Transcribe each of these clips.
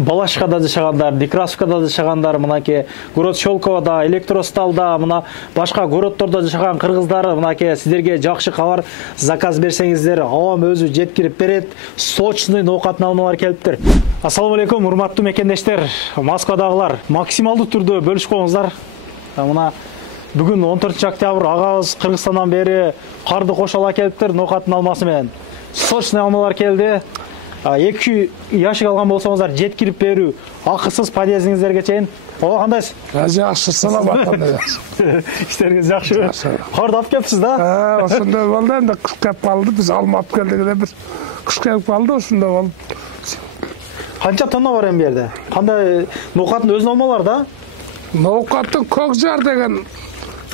Балашкада жашагандар, Некрасовкада жашагандар, мынакей город Щелковода, Электросталда, мына башка городдордо жашаган кыргыздар, мынакей сиздерге жакшы кабар, заказ берсеңиздер, авам өзү жеткирип берет. Сочный ноокаттын алмалар келиптир. Ассаламу алейкум, урматтуу мекендештер, Москвадагылар, максималдуу түрдө бөлүшүп коюңуздар. Мына бүгүн 14 октябрь агабыз Кыргызстандан бери карды кошола келиптир, ноокаттын алмасы менен. Сочный алмалар келди. 2 яшык алган болсоңуздар жеткирип берүү акысыз подъездиңиздерге чейин. О, кандайсыз? Жакшы, саламат. Иштериңиз жакшы. Карды алып келипсиз да? Ошондой болду, эми кыш келип калды. Биз алма алып келдик эле, бир кыш келип калды, ошондой болуп. Канча тонна бар эми бу жерде? Кандай ноокаттын өзүнүн алмалары да? Ноокаттын Көкжар деген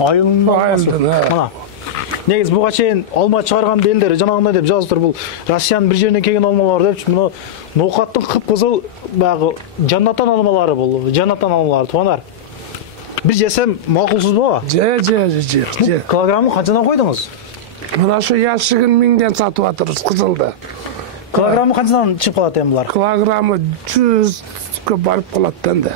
айылдын. Мына. Негиз буга чейин алма чыгарган элдер жанагындай деп жазыптыр, бул Россиянын бир жеринен келген алмалар депчи. Мына ноокаттын кыпкызыл баягы жаннаттан алмалары бул. Жаннаттан алмалары туугандар. Бир жесем макулсузбу? Же. Килограммы канчадан койдуңуз? Мына ошо яшыгын 1000ден сатып атырбыз кызылды. Килограммы канчадан чыгып калат эми булар? Килограммы 100га барып калат энди.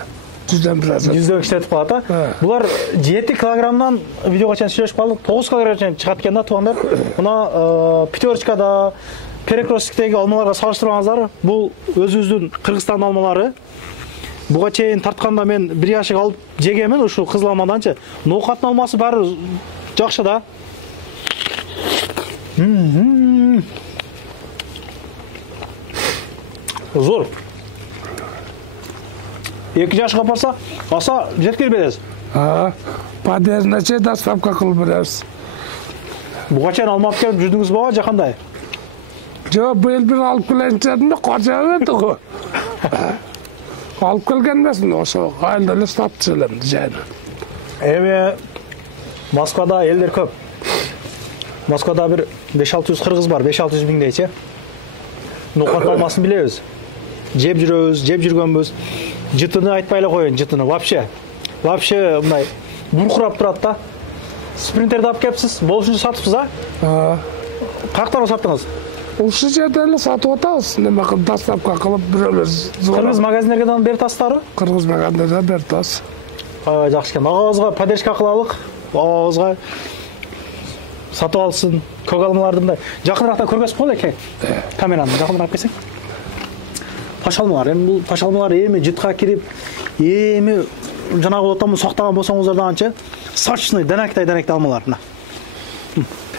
100дөн бир аз. 100дөн иштетип калат, а? Булар 7 килограммдан видеого чейин сүйлөшүп калдык. 9 килограмм чейин чыгат экен да туугандар. Мына пятерочкада, перекрестиктеги алмаларга салыштырбаңыздар. Бул өзүбүздүн Кыргызстан алмалары. Буга чейин тартканда мен 1 яшык алып жегенмин ушул кызыл алмаданчы. Ноокаттын алмасы баары жакшы да. Зор. 2 жашка барса, аса жеткирип бересиз. Подъездине чейин доставка кылып беребиз. Буга чейин алма алып келип жүрдүңүзбү же кандай? Жок, быйыл бир алып келейин дедим, кача берди го. Алып келген эмесмин, ошо айылда эле сатып элем жайына. Эми Москвада элдер көп. Москвада бир 5-600 кыргыз бар, 5-600 миңдейчи. Ноокат алмасын билебиз. Жеп жүргөнбүз. Жытыны айтпай эле коеюн, жытыны вообще мындай буркурап турат да. Спринтерди алып келипсиз, болушунча сатыпсыз, а? Каяктан саттыңыз? Ушул жерде эле сатып атабыз, неме кылып доставка кылып бирөбүз. Кыргыз магазиндерден берип атасыздарбы? Кыргыз магазиндерден берип атабыз. Жакшы экен. Агабызга поддержка кылалык. Агабызга сатып алсын. Көк алмаларды мындай жакыныраактан көргөзүп коелу экен. Камераны жакыныраак келсең. Пашалмалар, эми бул пашалмалар эми жытка кирип, эми жанагы отамы сактаган болсоңуздар дагычы сочный данактай алмалар мына.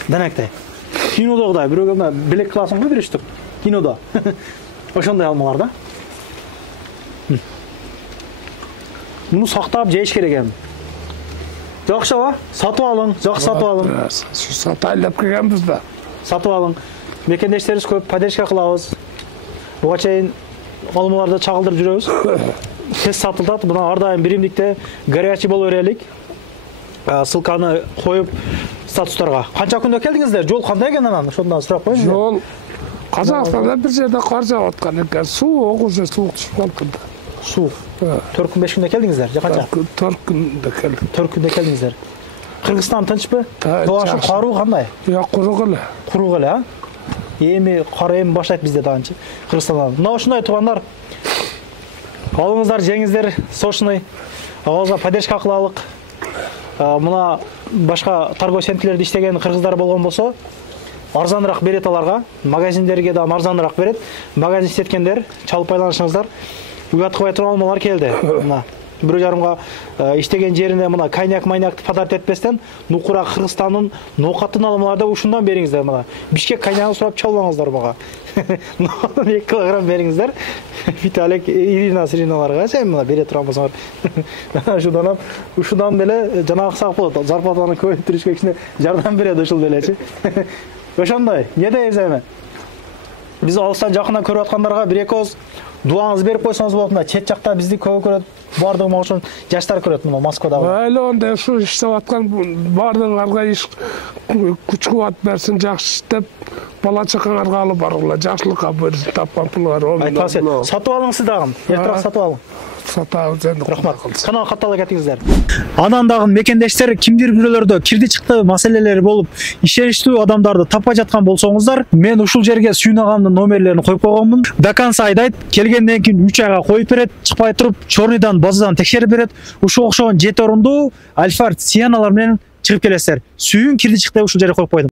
Данактай. Кинодогудай бирөөгө мына билек кыласың го бериштик. Кинодо. Ошондой алмалар да. Муну сактап жеш керек эми. Жакшыбы? Сатып алың, жакшы сатып алың. Сатайлап келгенбиз да. Сатып алың. Мекендештерибиз көп, поддержка кылабыз. Буга чейин алмаларды чагылдырып жүрөбүз. Тез сатылат. Мына ар дайым биримдикте горячий боло берелик. Ссылканы коюп статустарга. Канча күндө келдиңиздер? Жол кандай экен анан? Ошондон сурап коеюн. Жол Казакстанда бир жерде кар жаап аткан экен. Суук уже суук түшүп калды. Суук. 4 күн 5 күндө келдиңиздер? Же канча? 4 күндө келдик. 4 күндө келдиңиздер. Кыргызстан тынчпы? Тоашы каруу кандай? Жок, курук эле. Курук эле, а? Эми кар эми баштайт бизде дагычы Кыргызстандан. Мына ушундай туугандар. Алыңыздар, жеңиздер, сочный. Агабызга поддержка кылалык. Мына башка торговый центрлерде иштеген кыргыздар болгон болсо, арзаныраак берет аларга. Магазиндерге да арзаныраак берет. Магазин иштеткендер, чалып байланышыңыздар. Уяткыбай турган алмалар келди. Мына 1,5 иштеген жерине мына коньяк-майнякты подарок этпестен, нукура Кыргызстандын ноокаттын алмаларды ушундан бериңиздер мына. Бишкек коньягын сурап чалбаңыздар мага. 2 килограмм бериңиздер. Виталик, Ирина, Сириналарга сен мына бере турган болсоңор. Ушундан деле жанагы сак болот. Зарплатаны көбөйтүрүшкө кичине жардам берет ушул делечи. Ошондой. Не дейбиз эми? Биз алыстан жакындан көрүп аткандарга 1-2 дуаңызды берип койсоңуз болот. Мына чет жакта бизди көп көрөт. бардыгы могу ошон жаштар көрөт мына Москвадагы. Öyle onda şu iштеп аткан бардыгыңарга иш күч кубат берсин, жакшы иштеп, бала чакаңарга алып баргыла, жакшылыкка берип тапкан пуллар. Айтпас ет. Сатып алыңыз дагы. Эртең сатып алың. Сатабыз энди. Рахмат. Канал каттала кетиңиздер. Анан дагы мекендештер кимдир бирөөлөрдө кирди чыкты маселелери болуп, ишеничтүү адамдарды таппай жаткан болсоңуздар, мен ушул жерге Сүйүн агамдын номерлерин коюп койгонмун. До конца айдайт, келгенден кийин 3 айга коюп берет, чыкпай туруп, чорныйдан, базадан текшерип берет. Ушул окшогон 7 орундуу Альфард Сианалар менен чыгып келесиздер. Сүйүн кирди чыкты ушул жерге коюп койдум.